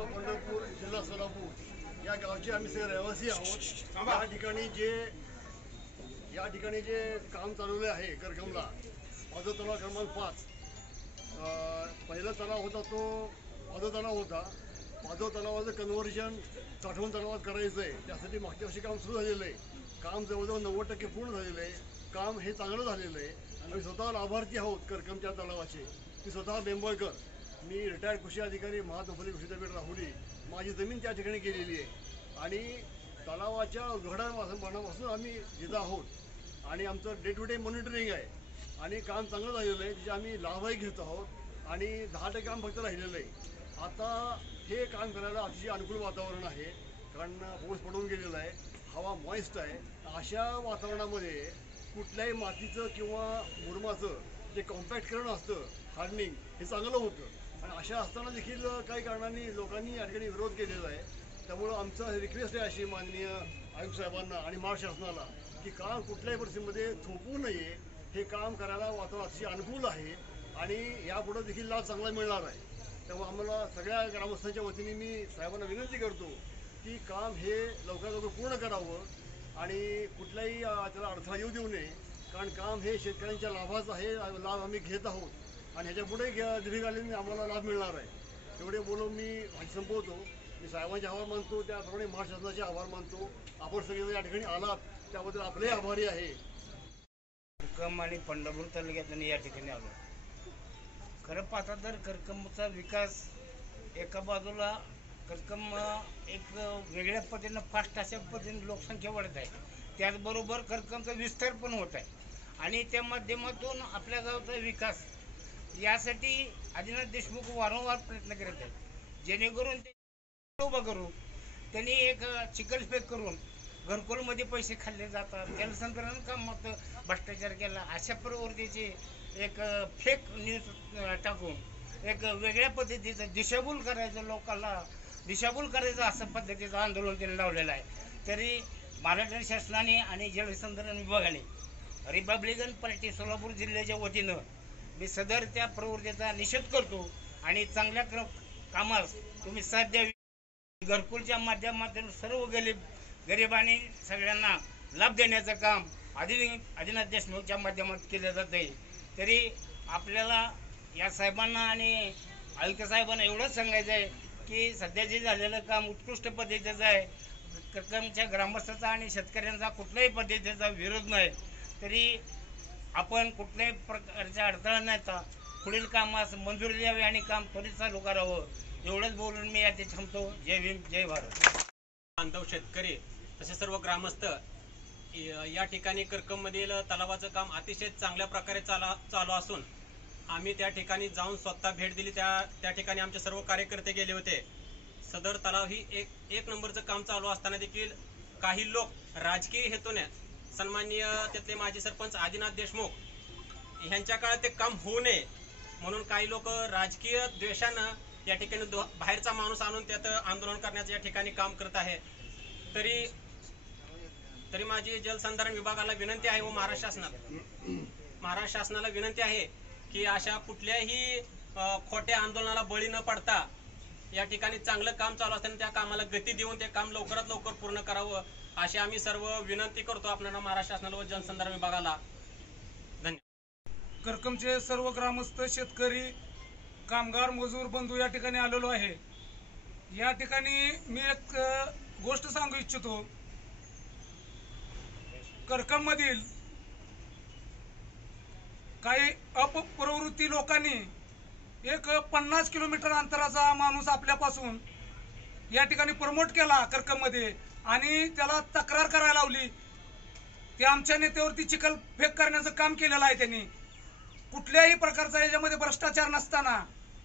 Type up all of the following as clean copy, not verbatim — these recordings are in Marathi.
तालुका पंढरपूर जिल्हा सोलापूर या गावचे आम्ही सगळे रहिवासी आहोत। या ठिकाणी जे काम चालवले आहे करकमला पाझर तलाव क्रमांक 5 पहिला तलाव होता तो पाझर तलाव होता। पाझर तलावाचं कन्व्हर्जन साठवण तलावात करायचं आहे, त्यासाठी मागच्या वर्षी काम सुरू झालेलं आहे। काम जवळजवळ 90% पूर्ण झालेलं आहे। काम हे चांगलं झालेलं आहे। आम्ही स्वतः लाभार्थी आहोत करकमच्या तलावाचे। मी स्वतः बेंबळकर, मी रिटायर्ड कृषी अधिकारी महात्मा कृषी विद्यापीठ राहुरी, माझी जमीन त्या ठिकाणी केलेली आहे आणि तलावाच्या उद्घाटनापासून आम्ही इथं आहोत आणि आमचं डे टू डे मॉनिटरिंग आहे आणि काम चांगलं झालेलं आहे, त्याचे आम्ही लाभही घेत आहोत आणि 10% काम फक्त राहिलेलं आहे। आता हे काम करायला अतिशय अनुकूल वातावरण आहे, कारण पाऊस पडून गेलेला आहे, हवा मॉइस्ट आहे। अशा वातावरणामध्ये कुठल्याही मातीचं किंवा मुरमाचं जे कॉम्पॅक्टकरण असतं, हार्डनिंग, हे चांगलं होतं आणि अशा असताना देखील काही कारणांनी लोकांनी या ठिकाणी विरोध केलेला आहे। त्यामुळं आमचा रिक्वेस्ट आहे अशी माननीय आयुक्त साहेबांना आणि महाराष्ट्र शासनाला की काम कुठल्याही परिस्थितीमध्ये थोपवू नये। हे काम करायला वातावरण अतिशय अनुकूल आहे आणि यापुढे देखील लाभ चांगला मिळणार आहे। त्यामुळे आम्हाला सगळ्या ग्रामस्थांच्या वतीने मी साहेबांना विनंती करतो की काम हे लवकरात लवकर पूर्ण करावं आणि कुठलाही त्याला अडथळा येऊ देऊ नये, कारण काम हे शेतकऱ्यांच्या लाभाचं आहे, लाभ आम्ही घेत आहोत आणि ह्याच्यापुढे दीर्घकालीन आम्हाला लाभ मिळणार आहे। एवढे बोलून मी संपवतो। मी साहेबांचे आभार मानतो, त्याप्रमाणे महाराष्ट्र शासनाचे आभार मानतो। आपण सगळे या ठिकाणी आलात त्याबद्दल आपले आभारी आहे। करकम आणि पंढरपूर तालुक्यातून या ठिकाणी आलो। खरं पाहता तर करकमचा विकास एका बाजूला करकम एक वेगळ्या पद्धतीनं फास्ट अशा पद्धतीने लोकसंख्या वाढत आहे, त्याचबरोबर करकमचा विस्तार पण होत आहे आणि त्या माध्यमातून आपल्या गावचा विकास यासाठी आदिनाथ देशमुख वारंवार प्रयत्न करत आहेत, जेणेकरून ते उभा करून त्यांनी एक चिखलफेक करून घरकुलमध्ये पैसे खाल्ले जातात, जलसंधारण कामात भ्रष्टाचार केला, अशा प्रवृत्तीचे एक फेक न्यूज टाकून एक वेगळ्या पद्धतीचं दिशाभूल करायचं, लोकांना दिशाभूल करायचं असं पद्धतीचं आंदोलन त्यांनी लावलेलं आहे। तरी महाराष्ट्र शासनाने आणि जलसंधारण विभागाने रिपब्लिकन पार्टी सोलापूर जिल्ह्याच्या वतीनं मी सदर त्या प्रवृत्तीचा निषेध करतो आणि चांगल्या कामास तुम्ही साथ द्यावी। घरकुलच्या माध्यमातून सर्व गरिबांनी सगळ्यांना लाभ देण्याचं काम आदिनाथ देशमुखच्या माध्यमातून केलं जात आहे। तरी आपल्याला या साहेबांना आणि आयुक्त साहेबांना एवढंच सांगायचं आहे की सध्या जे झालेलं काम उत्कृष्ट पद्धतीचं आहे। करकमच्या ग्रामस्थांचा आणि शेतकऱ्यांचा कुठल्याही पद्धतीचा विरोध नाही, तरी आपण कुठल्याही प्रकारच्या अडथळा न येता पुढील कामास मंजुरी द्यावी आणि काम त्वरित चालू करावं, एवढंच बोलून मी याचे थांबतो। जय भीम, जय भारत। बांधव शेतकरी तसे सर्व ग्रामस्थ या ठिकाणी करकममधील तलावाचं काम अतिशय चांगल्या प्रकारे चालू असून आम्ही त्या ठिकाणी जाऊन स्वतः भेट दिली। त्या ठिकाणी आमचे सर्व कार्यकर्ते गेले होते। सदर तलाव ही एक नंबरचं काम चालू असताना देखील काही लोक राजकीय हेतूने सन्माननीय त्यातले माजी सरपंच आदिनाथ देशमुख यांच्या काळात ते काम होऊ नये म्हणून काही लोक राजकीय द्वेषानं या ठिकाणी बाहेरचा माणूस आणून त्यात आंदोलन करण्याचं या ठिकाणी काम करत आहे। तरी माझी जलसंधारण विभागाला विनंती आहे व महाराष्ट्र शासनाला विनंती आहे की अशा कुठल्याही खोट्या आंदोलनाला बळी न पडता या ठिकाणी चांगलं काम चालू असताना त्या कामाला गती देऊन ते काम लवकरात लवकर पूर्ण करावं अशी आम्ही सर्व विनंती करतो आपल्याला, महाराष्ट्र शासनाला व जलसंधारण विभागाला। धन्यवाद। करकमचे सर्व ग्रामस्थ, शेतकरी, कामगार, मजूर बंधू या ठिकाणी आलेलो आहे। या ठिकाणी मी एक गोष्ट सांगू इच्छितो। करकम मधील काही अपप्रवृत्ती लोकांनी एक 50 किलोमीटर अंतराचा माणूस आपल्यापासून या ठिकाणी प्रमोट केला करकम मध्ये आणि त्याला तक्रार करायला लावली। ते आमच्या नेत्यावरती चिखल फेक करण्याचं काम केलेलं आहे त्यांनी। कुठल्याही प्रकारचा याच्यामध्ये भ्रष्टाचार नसताना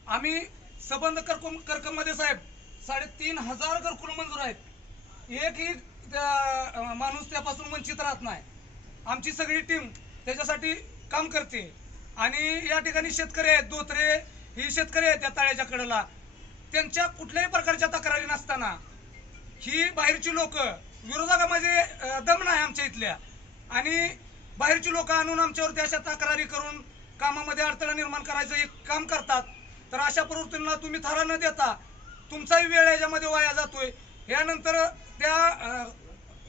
आम्ही सबंध करकम मध्ये साहेब 3,500 घरकुल मंजूर आहेत, एकही माणूस त्यापासून वंचित राहत नाही। आमची सगळी टीम त्याच्यासाठी काम करते आणि या ठिकाणी शेतकरी आहेत, दोतरे ही शेतकरी आहेत त्या तळ्याच्या कडेला, त्यांच्या कुठल्याही प्रकारच्या तक्रारी नसताना ही बाहेरची लोक विरोधकामध्ये दम नाही आमच्या इथल्या आणि बाहेरची लोक आणून आमच्यावरती अशा तक्रारी करून कामामध्ये अडथळा निर्माण करायचं एक काम करतात। तर अशा प्रवृत्तींना तुम्ही थारा न देता तुमचाही वेळ याच्यामध्ये वाया जातोय. यानंतर त्या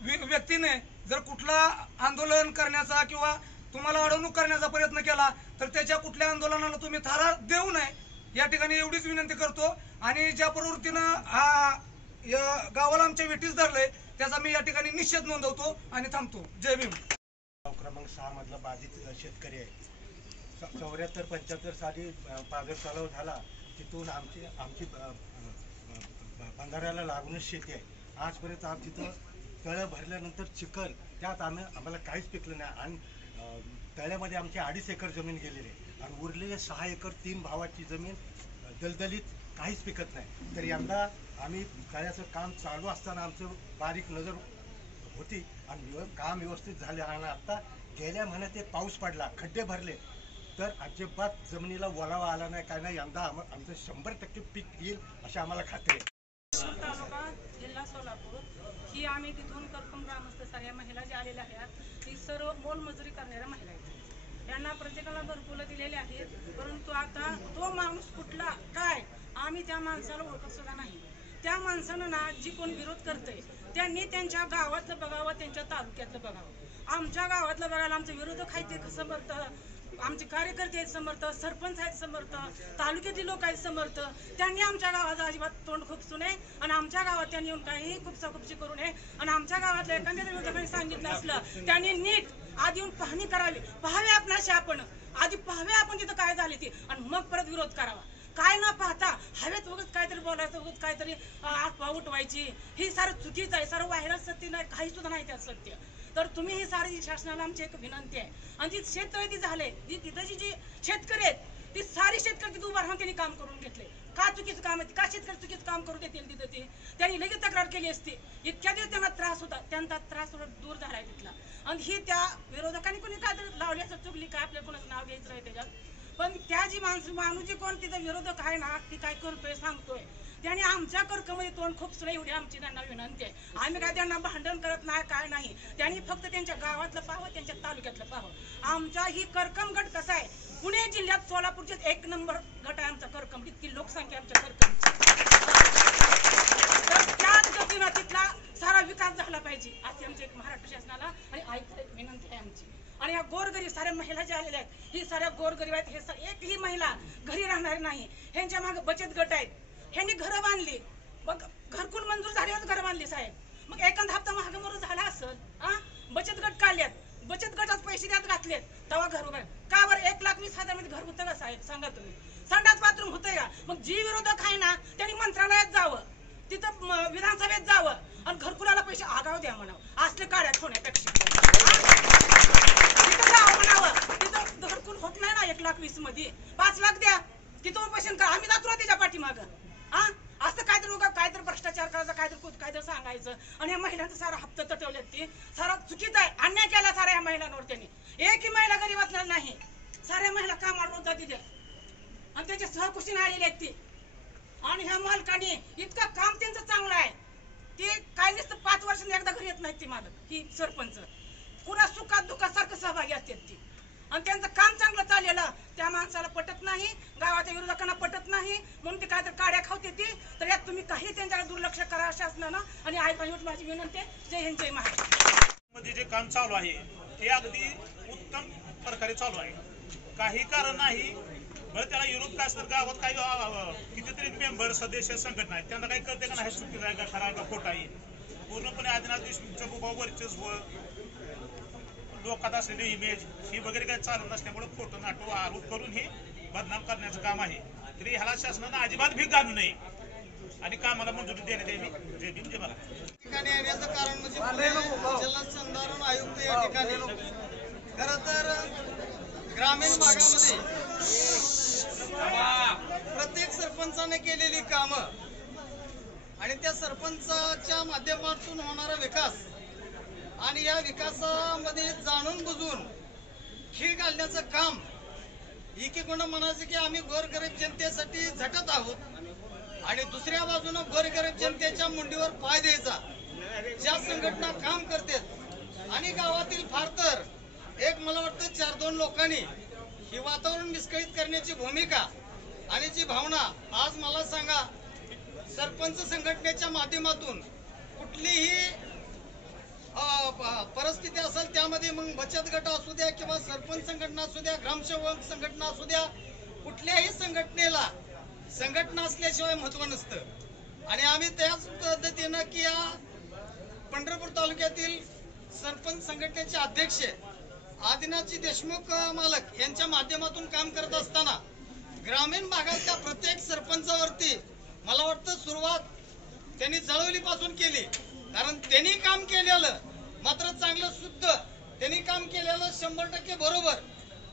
व्यक्तीने जर कुठला आंदोलन करण्याचा किंवा तुम्हाला अडवणूक करण्याचा प्रयत्न केला तर त्याच्या कुठल्या आंदोलनाला तुम्ही थारा देऊ नये, या ठिकाणी एवढीच विनंती करतो. आणि ज्या प्रवृत्तीनं गावाला आमच्या वेठीस धरलंय त्याचा मी या ठिकाणी निषेध नोंदवतो आणि थांबतो. जय भीम. क्रमांक 6 मधला बाधित शेतकरी आहे. 74-75 साली पाझर तलाव झाला, तिथून आमची बंधाऱ्याला लागूनच शेती आहे. आजपर्यंत तिथं तळं भरल्यानंतर चिखल, त्यात आम्हाला काहीच पिकलं नाही. आणि तळ्यामध्ये आमची 2.5 एकर जमीन गेलेली आहे आणि उरलेले 6 एकर 3 भावाची जमीन दलदलीत, काहीच पिकत नाही. तर यंदा आम्ही तळ्याचं काम चालू असताना आमचं बारीक नजर होती आणि काम व्यवस्थित झाले. आणि आता गेल्या महिन्यात एक पाऊस पडला, खड्डे भरले, तर अजिबात जमिनीला ओलावा आला नाही, काय नाही. यंदा आमचं 100% पीक येईल अशी आम्हाला खात्री आहे. तालुका जिल्हा सोलापूर ही आम्ही तिथून करकम ग्रामस्थ सगळ्या महिला ज्या आलेल्या आहेत ती सर्व मोलमजुरी करणाऱ्या महिला आहेत. यांना प्रत्येकाला घरकुलं दिलेले आहेत, परंतु आता तो माणूस कुठला काय आम्ही त्या माणसाला ओळखत सुद्धा नाही. त्या माणसानं ना जी कोण विरोध करते त्यांनी त्यांच्या गावातलं बघावं, त्यांच्या तालुक्यातलं बघावं. आमच्या गावातलं बघायला आमचे विरोधक आहेत ते समर्थ, आमचे कार्यकर्ते आहेत समर्थ, सरपंच आहेत समर्थ, तालुक्यातील लोक आहेत समर्थ. त्यांनी आमच्या गावाचं अजिबात तोंड खुपसू नये आणि आमच्या गावात त्यांनी येऊन काही खुपसाखुपशी करू नये. आणि आमच्या गावातल्या एखाद्या विरोधकांनी सांगितलं असलं त्यांनी नीट आधी येऊन पाहणी करावी, पाहावे आपणाशी, आपण आधी पाहावे आपण तिथं काय झाले ते, आणि मग परत विरोध करावा. काय न पाहता हवेत उगाच काहीतरी बोलायचं, उगाच काहीतरी अफवा उठवायची, ही सारं चुकीचं आहे. सारं व्हायरल सत्य नाही, काही सुद्धा नाही त्यात सत्य. तर तुम्ही ही सारी शासनाला आमची एक विनंती आहे. आणि जी शेततळे ती झाले, तिथं जी शेतकरी आहेत ती सारी शेतकरी तिथे उभा राहून त्यांनी काम करून घेतले. का चुकीचं काम आहे, का शेतकरी चुकीचं काम करू देतील तिथं ते, त्यांनी लगेच तक्रार केली असती. इतक्या दिवस त्यांना त्रास होता, त्यांचा त्रास दूर झालाय तिथला. आणि ही त्या विरोधकांनी कोणी काय लावली असं चुकली काय, आपल्याला कोणाचं नाव घ्यायचं आहे त्याच्यात. पण त्या जी माणूस जी कोण तिथं विरोधक आहे ना ती काय करतोय सांगतोय, त्याने आमच्या करकमध्ये तोंड खूप सुद्धा एवढी आमची त्यांना विनंती आहे. आम्ही काय त्यांना भांडण करत नाही, काय नाही. त्यांनी फक्त त्यांच्या गावातलं पाहावं, त्यांच्या तालुक्यातलं पाहावं. आमचा ही करकम गट कसा आहे, पुणे जिल्ह्यात सोलापूरचे 1 नंबर गट आहे आमचा करकम, इतकी लोकसंख्या आमच्या करकमची. तर त्याच गतीनं तिथला सारा विकास झाला पाहिजे अशी आमची एक महाराष्ट्र शासनाला आणि आयुक्त विनंती आहे आमची. आणि या गोरगरीब साऱ्या महिला ज्या आलेल्या आहेत ही साऱ्या गोरगरीब आहेत. हे एकही महिला घरी राहणार नाही. ह्यांच्या मागे बचत गट आहेत, ह्यांनी घरं बांधली, मग घरकुल मंजूर झाल्यावर घरं बांधली साहेब. मग एखादा हप्ता महागमोर झाला असेल, बचत गट काढल्यात, बचत गटात पैसे त्यात घातलेत, तेव्हा घर उभं का बरं 1,20,000 मध्ये घर होतं का साहेब सांगा तुम्ही. संडास बाथरूम होतंय का. मग जी विरोधक आहे ना त्यांनी मंत्रालयात जावं, तिथं विधानसभेत जावं आणि घरकुलाला पैसे आगाव द्या म्हणावं, असले काढ्यात होण्यापेक्षा तिथं जावं म्हणावं. तिथं घरकुल होत नाही ना 1,20,000 मध्ये 5 लाख द्या, तिथं पैसे आम्ही जातो ना त्याच्या पाठीमागं. असं काहीतरी भ्रष्टाचार करायचा, काहीतरी सांगायचं. आणि या महिलांचा सारा हप्ता तटवल्यात, ती सारा चुकीचा आहे, अन्याय केला सारा या महिलांवर त्यांनी. एकही महिला गरीब असणार नाही, साऱ्या महिला कामावर होता तिथे आणि त्याच्या सहकुशीने आलेले आहेत ती. आणि ह्या मालकाने इतकं काम त्यांचं चांगलं आहे, ते काय नसतं 5 वर्षांनी एकदा घरी येत नाहीत ती मालक, ही सरपंच पुन्हा सुखात दुःखात सारखं सहभागी असतात ती. आणि त्यांचं काम चांगलं चाललेलं त्या माणसाला पटत नाही, गावाच्या विरोधकांना पटत नाही, म्हणून ते काहीतरी काड्या खावते ती. तर यात तुम्ही काही त्यांच्याकडे दुर्लक्ष करा शासनानं. आणि आयुक्त माझी विनंती आहे, जय हिंद जय महाराष्ट्र. मध्ये जे काम चालू आहे ते अगदी उत्तम प्रकारे चालू आहे, काही कारण नाही. बरं त्याला विरोध काय असतं, गावात काही कितीतरी मेंबर सदस्य संघटना आहेत, त्यांना काही कळते का नाही चुकीचं आहे का खरा आहे का खोटा आहे. पूर्णपणे आदिनाथ देशमुखच्या बुबाव वर्चस्व, लोकात असलेली इमेज ही वगैरे काही चालत नसल्यामुळे खोटं नाटो आरोप करून हे बदनाम करण्याचं काम आहे. तरी ह्याला शासनानं अजिबात भीक घालू नये आणि कामाला मंजुरी देण्यात यावी. जय भीम जय महाराष्ट्र. ठिकाणी येण्याचं कारण म्हणजे जलसंधारण आयुक्त या ठिकाणी खरं तर ग्रामीण भागामध्ये प्रत्येक सरपंचाने केलेली कामं आणि त्या सरपंचाच्या माध्यमातून होणारा विकास आणि या विकासामध्ये जाणून बुजून खीळ घालण्याचं काम, एकीकडून म्हणायचं की आम्ही गोरगरीब जनतेसाठी झटत आहोत आणि दुसऱ्या बाजूनं गोरगरीब जनतेच्या मुंडीवर पाय द्यायचा ज्या संघटना काम करतात. आणि गावातील फार तर एक मला वाटतं 4-2 लोकांनी ही वातावरण विस्कळीत करण्याची भूमिका आणि जी भावना, आज मला सांगा सरपंच संघटनेच्या माध्यमातून कुठलीही परिस्थिती असेल त्यामध्ये मग बचत गट असू द्या किंवा सरपंच संघटना असू द्या, ग्रामसेवक संघटना असू द्या, कुठल्याही संघटनेला संघटना असल्याशिवाय महत्व नसतं। आणि आम्ही त्याच पद्धतीनं की या पंढरपूर तालुक्यातील सरपंच संघटनेचे अध्यक्ष आदिनाथजी देशमुख मालक यांच्या माध्यमातून काम करत असताना ग्रामीण भागातल्या प्रत्येक सरपंचावरती मला वाटतं सुरुवात त्यांनी जळवलीपासून केली, कारण त्यांनी काम केलेलं मात्र चांगलं शुद्ध, त्यांनी काम केलेलं 100% बरोबर,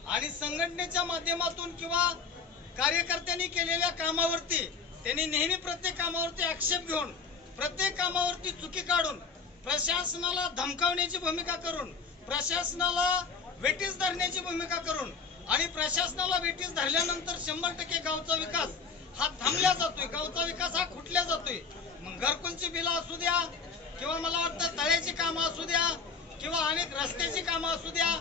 आणि संघटनेच्या माध्यमातून किंवा कार्यकर्त्यांनी केलेल्या कामावरती त्यांनी नेहमी प्रत्येक कामावरती आक्षेप घेऊन, प्रत्येक कामावरती चुकी काढून, प्रशासनाला धमकावण्याची भूमिका करून, प्रशासनाला वेठीस धरण्याची भूमिका करून, आणि प्रशासनाला वेठीस धरल्यानंतर 100% गावचा विकास हा थांबल्या जातोय, गावचा विकास हा खुटल्या जातोय। मग घरकुलची बिलं असू द्या किंवा मला वाटतं तळ्याची कामं असू द्या किंवा अनेक रस्त्याची कामं असू द्या,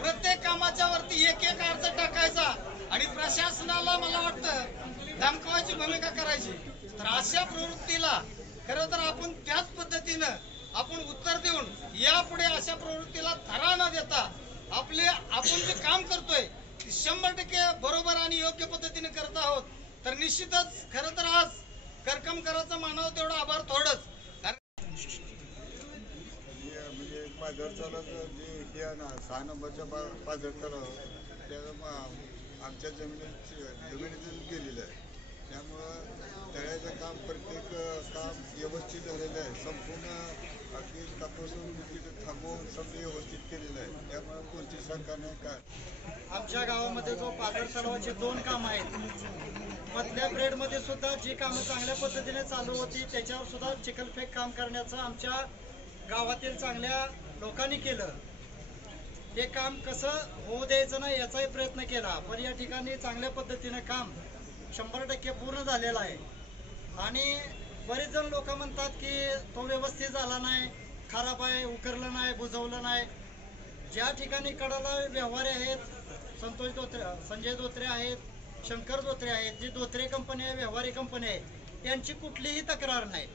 प्रत्येक कामाच्या वरती एक एक अर्ज टाकायचा आणि प्रशासनाला मला वाटतं धमकावायची भूमिका करायची। तर अशा प्रवृत्तीला खरं तर आपण त्याच पद्धतीनं आपण उत्तर देऊन यापुढे अशा प्रवृत्तीला थरा न देता आपण जे काम करतोय 100% बरोबर आणि योग्य पद्धतीने करत आहोत। तर निश्चितच खरं तर आज करकमकरांचं मानावं तेवढं आभार थोडंच, म्हणजे पाझर तलाव जे हे आहे ना 6 नंबरच्या पाझर तलाव त्या आमच्या जमिनीतून केलेलं आहे, त्यामुळं तळ्याचं काम प्रत्येक काम व्यवस्थित झालेलं आहे, संपूर्ण अगदी तपासून थांबवून सगळं व्यवस्थित केलेलं आहे, त्यामुळे कोणती सरकार नाही काय। आमच्या गावामध्ये जो पाझर तलावाची 2 कामं आहेत, मधल्या पिरियडमध्ये सुद्धा जी कामं चांगल्या पद्धतीने चालू होती त्याच्यावर सुद्धा चिखलफेक काम करण्याचं आमच्या गावातील चांगल्या लोकांनी केलं। ते काम कसं होऊ द्यायचं नाही याचाही प्रयत्न केला, पण या ठिकाणी चांगल्या पद्धतीने काम 100% पूर्ण झालेलं आहे। आणि बरेच जण लोक म्हणतात की तो व्यवस्थित झाला नाही, खराब आहे, उकरलं नाही, बुजवलं नाही। ज्या ठिकाणी कडाला व्यवहार आहेत, संतोष धोत्रे, संजय धोत्रे आहेत, शंकर धोत्रे आहेत, जी धोत्रे कंपनी आहे, व्यवहारी कंपनी आहे, त्यांची कुठलीही तक्रार नाही।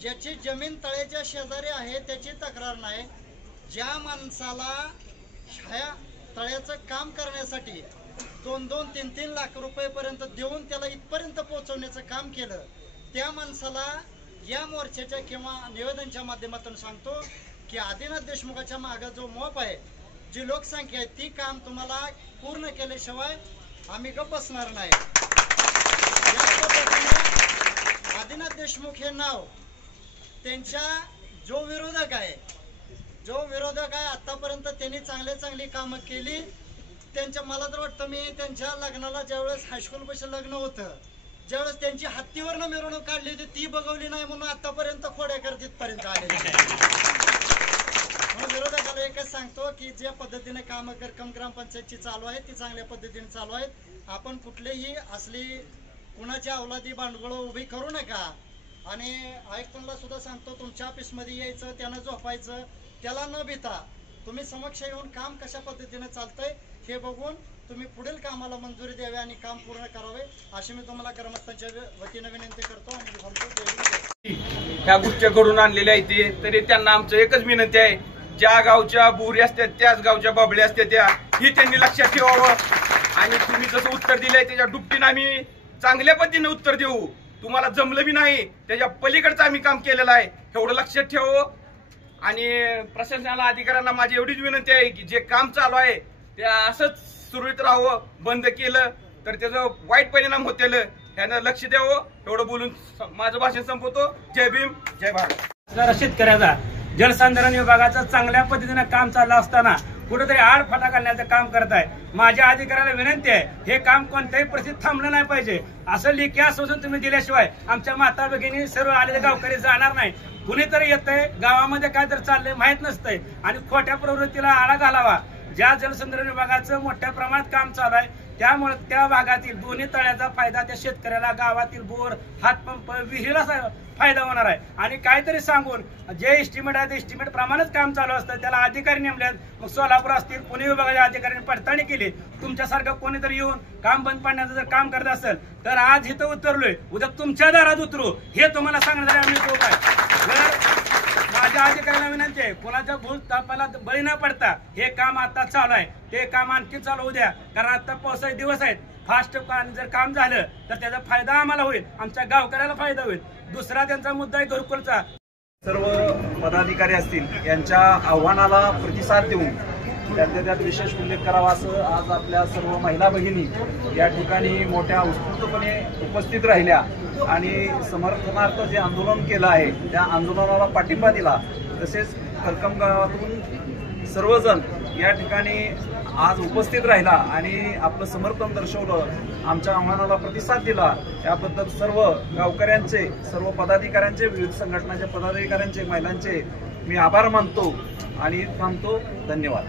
ज्याची जमीन तळ्याच्या शेजारी आहे त्याची तक्रार नाही। ज्या माणसाला ह्या तळ्याचं काम करण्यासाठी 2-2, 3-3 लाख रुपयेपर्यंत देऊन त्याला इथपर्यंत पोहोचवण्याचं काम केलं, त्या माणसाला या मोर्चाच्या किंवा निवेदनच्या माध्यमातून सांगतो की आदिनाथ देशमुखाच्या मागे जो मोप आहे, जी लोकसंख्या आहे, ती काम तुम्हाला पूर्ण केल्याशिवाय आम्ही गप्प बसणार नाही। आदिनाथ देशमुख हे नाव त्यांच्या जो विरोधक आहे आतापर्यंत त्यांनी चांगली कामं केली। त्यांच्या मला तर वाटतं मी त्यांच्या लग्नाला ज्यावेळेस हायस्कूल पाशी लग्न होतं, ज्यावेळेस त्यांची हत्तीवरनं मिरवणूक काढली होती ती बघवली नाही म्हणून आतापर्यंत खोड्याकर तिथपर्यंत आले। म्हणून विरोधकाला एकच सांगतो की ज्या पद्धतीने कामं करकम ग्रामपंचायतची चालू आहेत ती चांगल्या पद्धतीने चालू आहेत। आपण कुठलेही असली कुणाच्या अवलादी भांडवळ उभी करू नका। आणि आयुक्तांना सुद्धा सांगतो तुमच्या ऑफिसमध्ये यायचं, त्यानं झोपायचं, त्याला न भिता तुम्ही समक्ष येऊन काम कशा पद्धतीने चालतंय हे बघून तुम्ही पुढील कामाला मंजुरी द्यावी आणि काम पूर्ण करावे अशी मी तुम्हाला ग्रामस्थांच्या वतीने विनंती करतो। आणि ह्या गोष्टी घडून आणलेल्या आहेत तरी त्यांना आमचं एकच विनंती आहे, ज्या गावच्या बोरी असतात त्याच गावच्या बाबळ्या असतात त्या ही त्यांनी लक्षात ठेवावं। आणि तुम्ही जसं उत्तर दिलंय त्याच्या दुपटीनं आम्ही चांगल्या पद्धतीने उत्तर देऊ, तुम्हाला जमलं बी नाही त्याच्या पलीकडचं आम्ही काम केलेलं आहे एवढं लक्षात ठेवावं। आणि प्रशासनाला अधिकाऱ्यांना माझी एवढीच विनंती आहे की जे काम चालू आहे ते असंच सुरळीत राहावं, बंद केलं तर त्याचं वाईट परिणाम होतील ह्यानं लक्ष द्यावं। एवढं बोलून माझं भाषण संपवतो। जय भीम, जय भारत। शेतकऱ्याचा जलसंधारण विभागाचं चांगल्या पद्धतीनं काम चाललं असताना कुठेतरी आडफाटा घालण्याचं काम करत आहे। माझ्या अधिकाऱ्याला विनंती आहे, हे काम कोणत्याही परिस्थितीत थांबलं नाही पाहिजे। असं लेखी आश्वासन तुम्ही दिल्याशिवाय आमच्या माता भगिनी सर्व आलेले गावकरी जाणार नाही। कुणीतरी येतंय गावामध्ये काय तर चाललंय माहित नसतंय आणि खोट्या प्रवृत्तीला आळा घालावा। ज्या जलसंधारण विभागाचं मोठ्या प्रमाणात काम चालू आहे त्यामुळे त्या भागातील दोन्ही तळ्याचा फायदा त्या शेतकऱ्याला, गावातील बोर, हातपंप, विहिरीला फायदा होणार आहे. आणि काहीतरी सांगून जे एस्टिमेट आहे ते एस्टिमेट प्रमाणेच काम चालू असतं. त्याला अधिकारी नेमल्यात, मग सोलापूर असतील, पुणे विभागाच्या अधिकाऱ्यांनी पडताळणी केली. तुमच्यासारखं कोणीतरी येऊन काम बंद पाडण्याचं जर काम करत असेल तर आज इथं उतरलोय, उद्या तुमच्या दारात उतरू हे तुम्हाला सांगण्यासाठी आम्ही लोक आहे. माझ्या अधिकाऱ्यांना विनंती आहे, कोणाच्या भूल तापाला बळी न पडता हे काम आता चालू आहे, ते काम आणखी चालू होऊ द्या. कारण आता पावसाचे दिवस आहेत. फास्ट जर काम झालं तर त्याचा फायदा आम्हाला होईल, आमच्या गावकऱ्याला फायदा होईल. दुसरा त्यांचा मुद्दा आहे घरकुलचा. सर्व पदाधिकारी असतील यांच्या आव्हानाला प्रतिसाद देऊन त्यात विशेष उल्लेख करावा असं आज आपल्या सर्व महिला भगिनी या ठिकाणी मोठ्या उत्स्फूर्तपणे उपस्थित राहिल्या आणि समर्थनार्थ जे आंदोलन केलं आहे त्या आंदोलनाला पाठिंबा दिला. तसेच करकम गावातून सर्वजण या ठिकाणी आज उपस्थित राहिला आणि आपलं समर्थन दर्शवलं, आमच्या आव्हानाला प्रतिसाद दिला. याबद्दल सर्व गावकऱ्यांचे, सर्व पदाधिकाऱ्यांचे, विविध संघटनांच्या पदाधिकाऱ्यांचे, महिलांचे मी आभार मानतो आणि थांबतो. धन्यवाद.